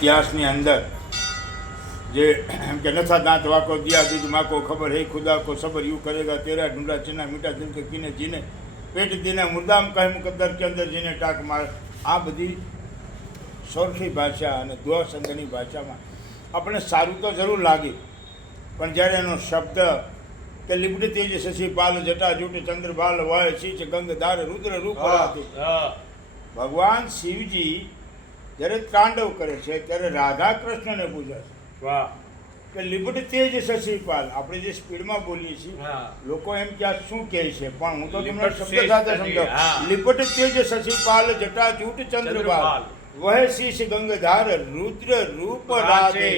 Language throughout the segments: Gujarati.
इतिहासની અંદર જે એમ કે નથા દાંત વાકો દિયા दूध माको खबर है खुदा को सबर यूँ करेगा तेरा ढूंढा चिन्ना मीठा दिल के कीने जीने पेट दीने मुर्दाम कहे मुकद्दर के अंदर जीने टाक मार આ બધી સોરઠી ભાષા અને દ્વસંગની ભાષામાં આપણે સારું તો જરૂર લાગે પણ જ્યારે એનો શબ્દ કે લિપટ તેજ શશી પાલ જટા જૂટ ચંદ્ર બાલ વાય શીચ ગંગધાર રુદ્ર રૂપ ભગવાન શિવજી જ્યારે તાંડવ કરે છે ત્યારે રાધા કૃષ્ણને પૂછે છે વાહ કે લિપટ તેજ શશીપાલ આપણે જે સ્પીડમાં બોલીએ છીએ લોકો એમ કે આ શું કહે છે પણ હું તો તમને શબ્દ સાથે સમજાવું લિપટ તેજ શશીપાલ જટા જૂટ ચંદ્રબાલ વહે શીશ ગંગધાર રુદ્ર રૂપ રાધે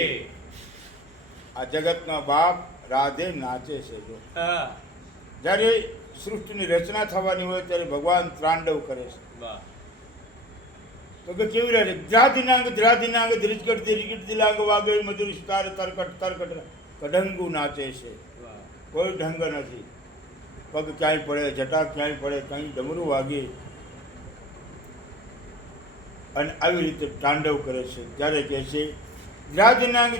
આ જગતનો બાપ રાધે નાચે છે જો જ્યારે સૃષ્ટિની રચના થવાની હોય ત્યારે ભગવાન તાંડવ કરે છે તો કે કેવી રહે દ્રાધિનાંગ ધ્રિજકટ ધ્રિજકટ દિલાંગ વાગે મધુર સિતાર તરકટ તરકટ કઢંગુ નાચે છે કોઈ ઢંગ નથી પગ ક્યાંય પડે જટા ક્યાંય પડે કંઈ ડમરું વાગે અને આવી રીતે તાંડવ કરે છે ત્યારે કહે છે દ્રાધિનાંગ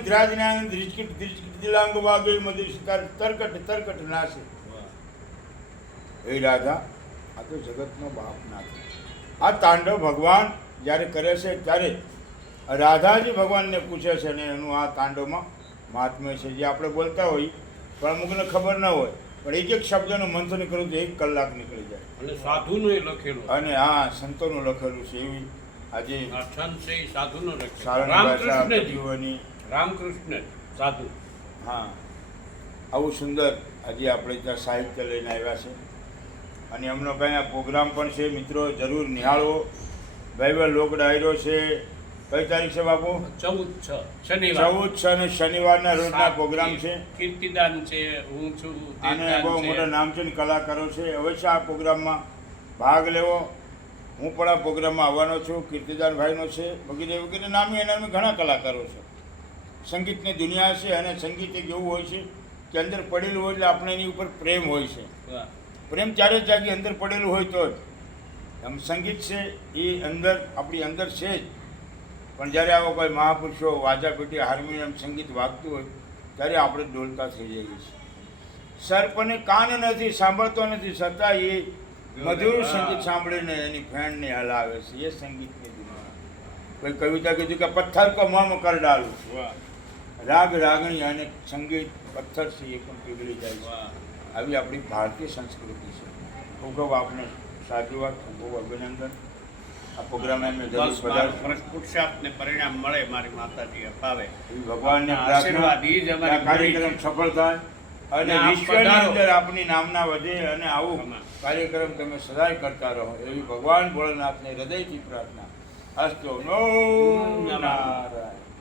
ધ્રિજકટ ધ્રિજકટ દિલાંગ વાગે મધુર સિતાર તરકટ તરકટ નાચે એ રાધા આ તો જગતનો બાપ નાચે આ તાંડવ ભગવાન જ્યારે કરે છે ત્યારે રાધાજી ભગવાનને પૂછે છે ને એનું આ તાંડવમાં મહાત્મ્ય છે જે આપણે બોલતા હોઈએ પણ અમુકને ખબર ન હોય પણ એક એક શબ્દનું મંથન કરું તો 1 કલાક નીકળી જાય અને સાધુનું લખેલું અને હા સંતોનું લખેલું છે એવી આજે સાધુનું લખેલું રામકૃષ્ણ સાધુ હા આવું સુંદર આજે આપણે ત્યાં સાહિત્ય લઈને આવ્યા છે અને એમનો ભાઈ આ પ્રોગ્રામ પણ છે મિત્રો જરૂર નિહાળો ભાઈ લોક ડાયરો છે કઈ તારીખ છે બાપુ 14/6 અને શનિવારના રોજના પ્રોગ્રામ છે કીર્તિદાન છે હું છું અને બહુ મોટા નામચીન કલાકારો છે અવશ્ય આ પ્રોગ્રામમાં ભાગ લેવો હું પણ આ પ્રોગ્રામમાં આવવાનો છું કીર્તિદાન ભાઈનો છે વગેરે વગેરે નામી એનામી ઘણા કલાકારો છે સંગીતની દુનિયા છે અને સંગીત એક એવું હોય છે કે અંદર પડેલું હોય એટલે આપણે એની ઉપર પ્રેમ હોય છે પ્રેમ ચારે જાગે અંદર પડેલું હોય તો જ આમ સંગીત છે એ અંદર આપણી અંદર છે જ પણ જ્યારે આવો કોઈ મહાપુરુષો વાજા પેટી હાર્મોનિયમ સંગીત વાગતું હોય ત્યારે આપણે ડોલતા થઈ જઈએ છીએ સર્પને કાન નથી સાંભળતો નથી છતાં એ મધુર સંગીત સાંભળીને એની ફેણને હલાવે છે એ સંગીતની દુનિયા કોઈ કવિતા કીધું કે પથ્થર કો મમ કર ડાલું રાગ રાગણી અને સંગીત પથ્થર છે એ પણ પીગળી જાય છે આવી આપણી ભારતીય સંસ્કૃતિ છે ખૂબ ખૂબ આપને સાધુવાદ ખૂબ અભિનંદન આ પ્રોગ્રામ એમને પુરુષાર્થને પરિણામ મળે મારી માતાજી અપાવે ભગવાનને આશીર્વાદ કાર્યક્રમ સફળ થાય અને વિશ્વની અંદર આપની નામના વધે અને આવું કાર્યક્રમ તમે સદાય કરતા રહો એવી ભગવાન ભોળાનાથને હૃદયથી પ્રાર્થના અસ્તુ નો નારાયણ.